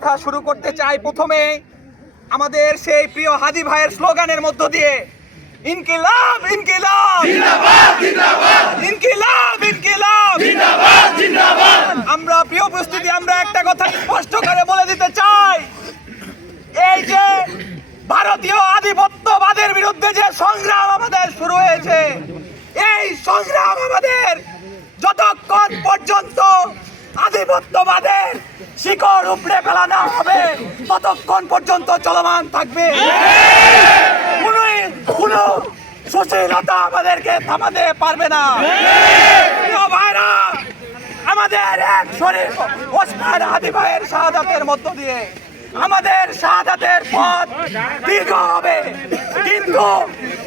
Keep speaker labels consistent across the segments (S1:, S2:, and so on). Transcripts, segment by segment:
S1: কথা শুরু করতে চাই প্রথমে আমাদের সেই প্রিয় হাদি ভাইয়ের স্লোগানের মধ্য দিয়ে ইনকিলাব ইনকিলাব। ইনকিলাব ইনকিলাব। আমরা প্রিয় উপস্থিতি আমরা একটা কথা স্পষ্ট করে বলে দিতে চাই। এই যে ভারতীয় আধিপত্যবাদের বিরুদ্ধে যে সংগ্রাম আমাদের শুরু হয়েছে এই সংগ্রাম আমাদের যতক্ষণ পর্যন্ত আধিপত্যবাদের শিকড় উপড়ে ফেলা না হবে। ততক্ষণ পর্যন্ত চলমান থাকবে। কোনো সুশীলতা আমাদেরকে থামাতে পারবে না। ভাইরা, আমাদের এক শরীর ওসমান হাদি ভাইয়ের শাহাদাতের মধ্য দিয়ে। আমাদের শাহাদাতের পথ দীর্ঘ হবে। কিন্তু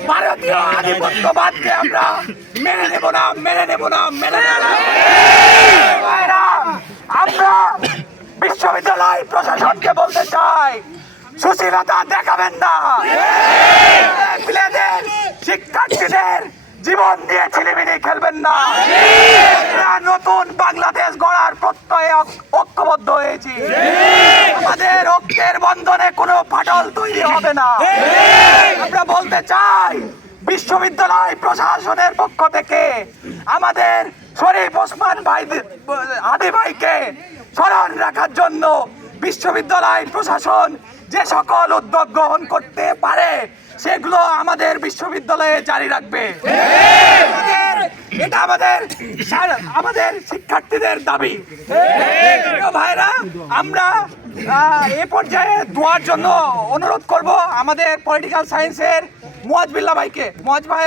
S1: ভারতীয় আধিপত্যবাদকে আমরা মেনে নেব না, মেনে নেব না, মেনে নেব না। আমরা বিশ্ববিদ্যালয় প্রশাসনকে বলতে চাই সুশীলতা দেখাবেন না। ছেলেদের শিক্ষার্থীদের জীবন দিয়ে ছিলিমিলি খেলবেন না। নতুন বাংলাদেশ গড়ার প্রত্যয়ে ঐক্যবদ্ধ হয়েছি। আমাদের ঐক্যের বন্ধনে কোনো ফাটল তৈরি হবে না। আমরা বলতে চাই বিশ্ববিদ্যালয় প্রশাসনের পক্ষ থেকে আমাদের শরীফ ওসমান ভাই আদি ভাইকে স্মরণ রাখার জন্য বিশ্ববিদ্যালয় প্রশাসন যে সকল উদ্যোগ গ্রহণ করতে পারে, সেগুলো আমাদের বিশ্ববিদ্যালয়ে জারি রাখবে। এটা আমাদের আমাদের শিক্ষার্থীদের দাবি। ভাইরা, আমরা এ পর্যায়ে দোয়ার জন্য অনুরোধ করব আমাদের পলিটিক্যাল সায়েন্সের মুয়াজ বিল্লা ভাইকে। মুয়াজ ভাই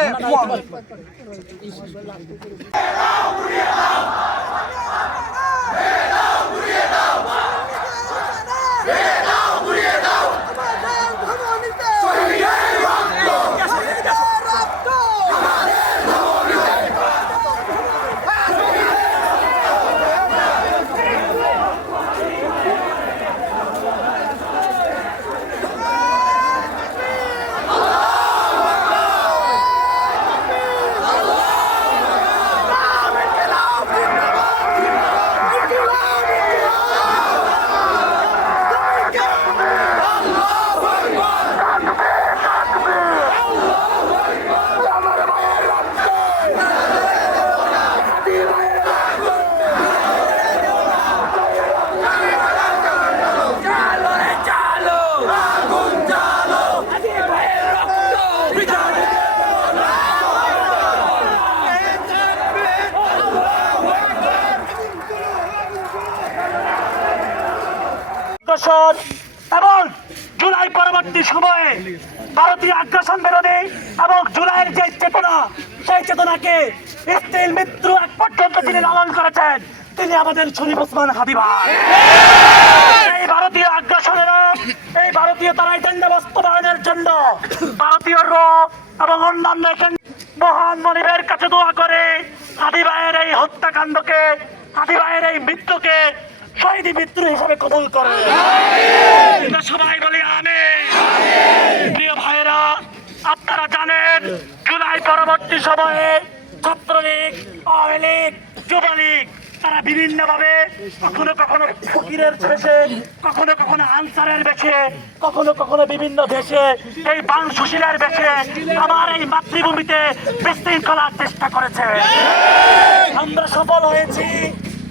S1: মুয়া-
S2: এবং জুলাই পরবর্তী সময়ে ভারতীয় আগ্রাসন বিরোধী এবং জুলাইয়ের যে চেতনা, সেই চেতনাকে স্টিল মৃত্যু এক পর্যন্ত তিনি লালন করেছেন। তিনি আমাদের শরীফ ওসমান ভাই। এই ভারতীয় আগ্রাসনেরা এই ভারতীয় তারা এজেন্ডা বাস্তবায়নের জন্য ভারতীয় এবং অন্যান্য মহান মনিবের কাছে দোয়া করে হাদি ভাইয়ের এই হত্যাকাণ্ডকে, হাদি ভাইয়ের এই মৃত্যুকে শহীদ মৃত্যু হিসাবে কবুল করে। সবাই বলি আমি প্রিয় ভাইয়েরা আপনারা জানেন জুলাই পরবর্তী সময়ে ছাত্রলীগ আওয়ামী লীগ যুবলীগ তারা বিভিন্ন ভাবে কখনো কখনো ফকিরের বেশে কখনো কখনো আনসারের বেশে কখনো কখনো বিভিন্ন দেশে এই বাং সুশীলের বেশে আমার এই মাতৃভূমিতে বিশৃঙ্খলার চেষ্টা করেছে। আমরা সফল হয়েছি।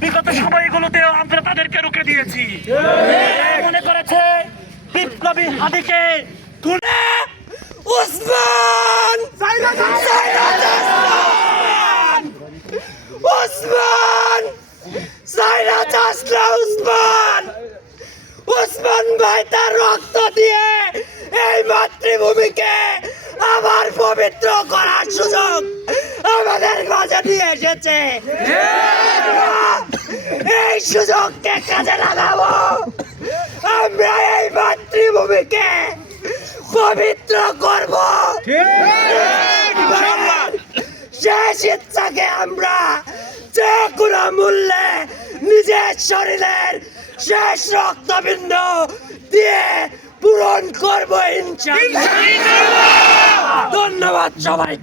S2: বিগত সময়গুলোতেও আমরা তাদেরকে রুখে দিয়েছি। মনে করেছে বিপ্লবী হাদিকে তুলে
S1: উসমান! উসমান! সাইরা চাষরা উসমান! উসমান ভাই তার রক্ত দিয়ে এই মাতৃভূমিকে আবার পবিত্র করার সুযোগ। আমাদের মাঝে দিয়ে এসেছে। এই সুযোগকে কাজে লাগাবো। আমরা এই মাতৃভূমিকে পবিত্র করব। শেষ ইচ্ছাকে আমরা যে কোনো মূল্যে নিজের শরীরের শেষ রক্তবিন্দু দিয়ে পূরণ করব, ইনশাআল্লাহ। ধন্যবাদ সবাই